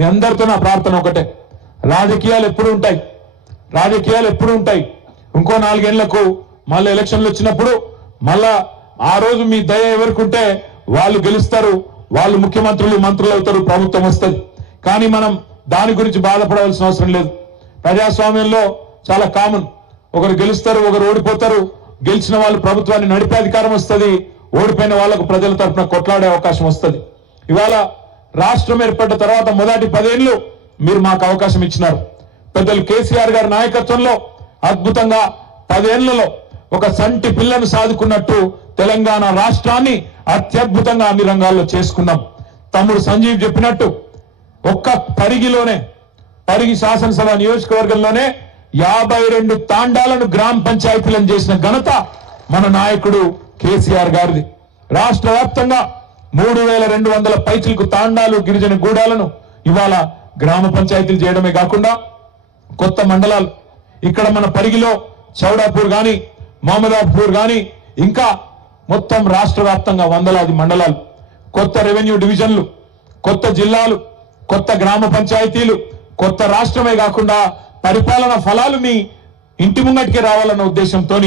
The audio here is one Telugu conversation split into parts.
మీ అందరితో నా ప్రార్థన ఒకటే, రాజకీయాలు ఎప్పుడు ఉంటాయి. ఇంకో 4 ఏళ్లకు మళ్ళీ ఎలక్షన్లు వచ్చినప్పుడు మళ్ళా ఆ రోజు మీ దయ ఎవరికి ఉంటే వాళ్ళు గెలుస్తారు, వాళ్ళు ముఖ్యమంత్రులు మంత్రులు అవుతారు, ప్రభుత్వం వస్తుంది. కానీ మనం దాని గురించి బాధపడవలసిన అవసరం లేదు. ప్రజాస్వామ్యంలో చాలా కామన్, ఒకరు గెలుస్తారు, ఒకరు ఓడిపోతారు. గెలిచిన వాళ్ళు ప్రభుత్వాన్ని నడిపే అధికారం వస్తుంది, ఓడిపోయిన వాళ్లకు ప్రజల తరఫున కొట్లాడే అవకాశం వస్తుంది. ఇవాళ రాష్ట్రం ఏర్పడ్డ తర్వాత మొదటి 10 ఏళ్లు మీరు మాకు అవకాశం ఇచ్చినారు. పెద్దలు కేసీఆర్ గారి నాయకత్వంలో అద్భుతంగా 10 ఏళ్లలో ఒక సంటి పిల్లను సాదుకున్నట్టు తెలంగాణ రాష్ట్రాన్ని అత్యద్భుతంగా అన్ని రంగాల్లో చేసుకున్నాం. తమ్ముడు సంజీవ్ చెప్పినట్టు ఒక్క పరిగి శాసనసభ నియోజకవర్గంలోనే 52 తాండాలను గ్రామ పంచాయతీలను చేసిన ఘనత మన నాయకుడు కేసీఆర్ గారిది. రాష్ట్ర వ్యాప్తంగా 3200 పైచిలకు తాండాలు, గిరిజన గూడాలను ఇవాళ గ్రామ పంచాయతీలు చేయడమే కాకుండా కొత్త మండలాలు ఇక్కడ మన పరిగిలో చౌడాపూర్ గాని, మహమ్మదాపూర్ గాని, ఇంకా మొత్తం రాష్ట్ర వ్యాప్తంగా వందలాది మండలాలు, కొత్త రెవెన్యూ డివిజన్లు, కొత్త జిల్లాలు, కొత్త గ్రామ పంచాయతీలు, కొత్త రాష్ట్రమే కాకుండా పరిపాలన ఫలాలు మీ ఇంటి ముంగటికి రావాలన్న ఉద్దేశంతో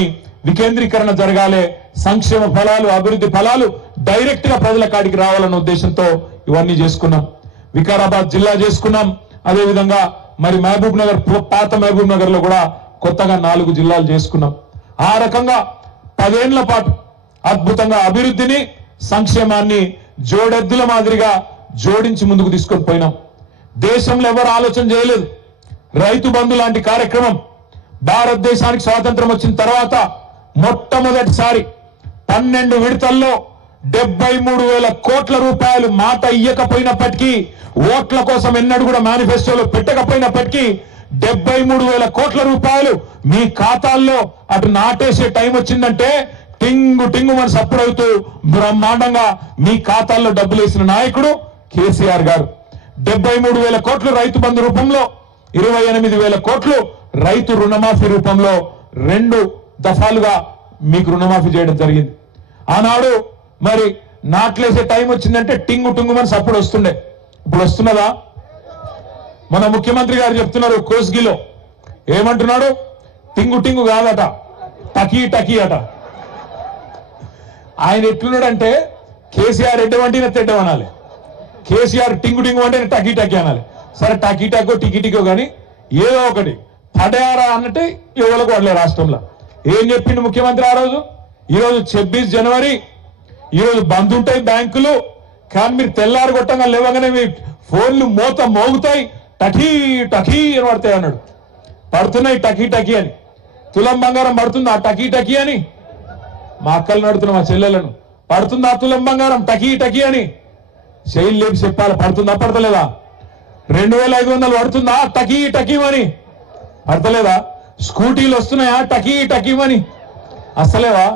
వికేంద్రీకరణ జరగాలి, సంక్షేమ ఫలాలు, అభివృద్ధి ఫలాలు డైరెక్ట్ గా ప్రజల కాడికి రావాలన్న ఉద్దేశంతో ఇవన్నీ చేసుకున్నాం. వికారాబాద్ జిల్లా చేసుకున్నాం. అదేవిధంగా మరి మహబూబ్ నగర్, పాత మహబూబ్ నగర్ లో కూడా కొత్తగా 4 జిల్లాలు చేసుకున్నాం. ఆ రకంగా 10 ఏళ్ల పాటు అద్భుతంగా అభివృద్ధిని, సంక్షేమాన్ని జోడెద్దుల మాదిరిగా జోడించి ముందుకు తీసుకొని పోయినాం. దేశంలో ఎవరు ఆలోచన చేయలేదు. రైతు బంధు లాంటి కార్యక్రమం భారతదేశానికి స్వాతంత్రం వచ్చిన తర్వాత మొట్టమొదటిసారి 12 విడతల్లో 73,000 కోట్ల రూపాయలు మాట ఇయ్యకపోయినప్పటికీ, ఓట్ల కోసం ఎన్నడూ కూడా మేనిఫెస్టోలో పెట్టకపోయినప్పటికీ 73,000 కోట్ల రూపాయలు మీ ఖాతాల్లో అటు నాటేసే టైం వచ్చిందంటే టింగు మన సప్పుడవుతూ బ్రహ్మాండంగా మీ ఖాతాల్లో డబ్బులు వేసిన నాయకుడు కేసీఆర్ గారు. 73,000 కోట్లు రైతు బంధు రూపంలో, 28,000 కోట్లు రైతు రుణమాఫీ రూపంలో 2 దఫాలుగా మీకు రుణమాఫీ చేయడం జరిగింది. ఆనాడు మరి నాట్లేసే టైం వచ్చిందంటే టింగు మన సప్పుడు వస్తుండే. ఇప్పుడు వస్తున్నదా? మన ముఖ్యమంత్రి గారు చెప్తున్నారు కోస్గిలో, ఏమంటున్నాడు? టింగు కాదట, టకీ అట. ఆయన ఎట్లున్నాడంటే కేసీఆర్ ఎడ్డవంటిన తెడ్డవనాలి, కేసీఆర్ టింగు అంటే టకీ అనాలి. సరే టకీటాకో టికీటికో కానీ ఏదో ఒకటి పడయారా అన్నట్టే ఎవరికి వాడలే రాష్ట్రంలో. ఏం చెప్పిండు ముఖ్యమంత్రి ఆ రోజు? ఈరోజు 26 జనవరి, ఈరోజు బంద్ ఉంటాయి బ్యాంకులు, కానీ మీరు తెల్లారు కొట్టంగా లేవగానే మీ ఫోన్లు మోగుతాయి, టకీ అని పడతాయి అన్నాడు. పడుతున్నాయి టకీ అని. తులం బంగారం పడుతుంది ఆ టకీ అని. మా అక్కలు నడుతున్నాం, మా చెల్లెలను, పడుతుందా తులం బంగారం టకీ అని? శైలి లేపి చెప్పాలి, పడుతుందా పడతలేదా? 2,500 పడుతుందా టకీ అని? పడతలేదా? స్కూటీలు వస్తున్నాయా టకీ అని? అసలేవా?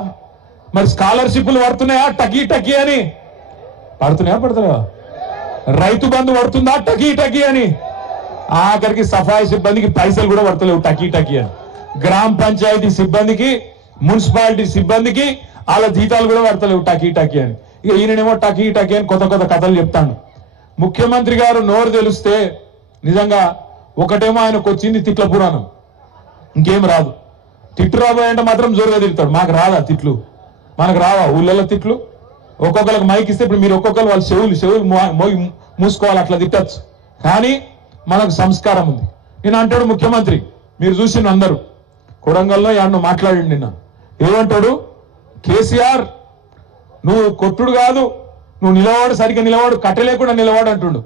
మరి స్కాలర్షిప్లు పడుతున్నాయా టకీ అని? పడుతున్నాయా పడతలేవా? రైతు బంధు పడుతుందా టకీ అని? ఆఖరికి సఫాయి సిబ్బందికి పైసలు కూడా పడతలేవు టకీ అని. గ్రామ పంచాయతీ సిబ్బందికి, మున్సిపాలిటీ సిబ్బందికి వాళ్ళ జీతాలు కూడా పడతలేవు టకీ అని. ఇక ఈయనేమో టకీ అని కొత్త కథలు చెప్తాను. ముఖ్యమంత్రి గారు నోరు తెలిస్తే నిజంగా ఒకటేమో ఆయనకు వచ్చింది తిట్ల పురాణం, ఇంకేం రాదు. తిట్టు రాబోయంటే మాత్రం జోరుగా తిడతాడు. మాకు రాదా తిట్లు? మనకు రావా ఊళ్ళల్లో తిట్లు? ఒక్కొక్కరికి మైక్ ఇస్తే ఇప్పుడు మీరు ఒక్కొక్కరు వాళ్ళ చెవులు మూసుకోవాలి, అట్లా తిట్టచ్చు. కానీ మనకు సంస్కారం ఉంది. నేను అంటాడు ముఖ్యమంత్రి, మీరు చూసిన అందరూ కొడంగల్లో యాడ్ను మాట్లాడి నిన్న ఏమంటాడు? కేసీఆర్ నువ్వు కొట్టుడు కాదు, నువ్వు నిలవాడు, సరిగ్గా నిలవాడు, కట్టలేకుండా నిలవాడు అంటుండు.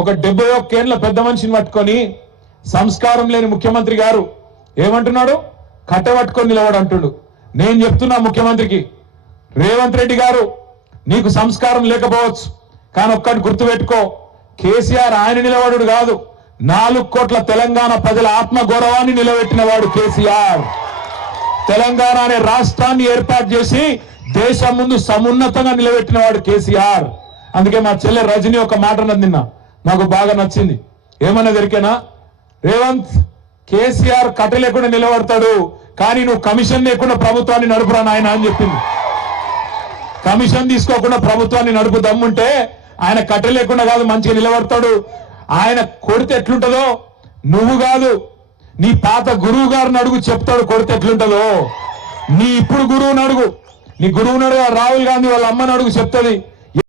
ఒక 71 ఏళ్ల పెద్ద మనిషిని పట్టుకొని సంస్కారం లేని ముఖ్యమంత్రి గారు ఏమంటున్నాడు? కట్ట పట్టుకొని నిలవాడు అంటుండు. నేను చెప్తున్నా ముఖ్యమంత్రికి, రేవంత్ రెడ్డి గారు నీకు సంస్కారం లేకపోవచ్చు, కానీ ఒక్కటి గుర్తుపెట్టుకో, కేసీఆర్ ఆయన నిలబడు కాదు, 4 కోట్ల తెలంగాణ ప్రజల ఆత్మగౌరవాన్ని నిలబెట్టిన వాడు కేసీఆర్. తెలంగాణ అనే రాష్ట్రాన్ని ఏర్పాటు చేసి దేశం ముందు సమున్నతంగా నిలబెట్టిన వాడు కేసీఆర్. అందుకే మా చెల్లె రజని ఒక మాట అన్నది నిన్న, నాకు బాగా నచ్చింది. ఏమన్నా దొరికేనా? రేవంత్, కేసీఆర్ కట్ట లేకుండా నిలబడతాడు, కానీ నువ్వు కమిషన్ లేకుండా ప్రభుత్వాన్ని నడుపురా నాయన అని చెప్పింది. కమిషన్ తీసుకోకుండా ప్రభుత్వాన్ని నడుపు దమ్ముంటే ఆయన కట్ట లేకుండా కాదు మంచిగా నిలబడతాడు. ఆయన కొడితే ఎట్లుంటదో నువ్వు కాదు నీ పాత గురువు గారిని అడుగు, చెప్తాడు కొడితే ఎట్లుంటదో. నీ ఇప్పుడు గురువుని అడుగు, నీ గురువుని అడుగు, రాహుల్ గాంధీ వాళ్ళ అమ్మని అడుగు, చెప్తుంది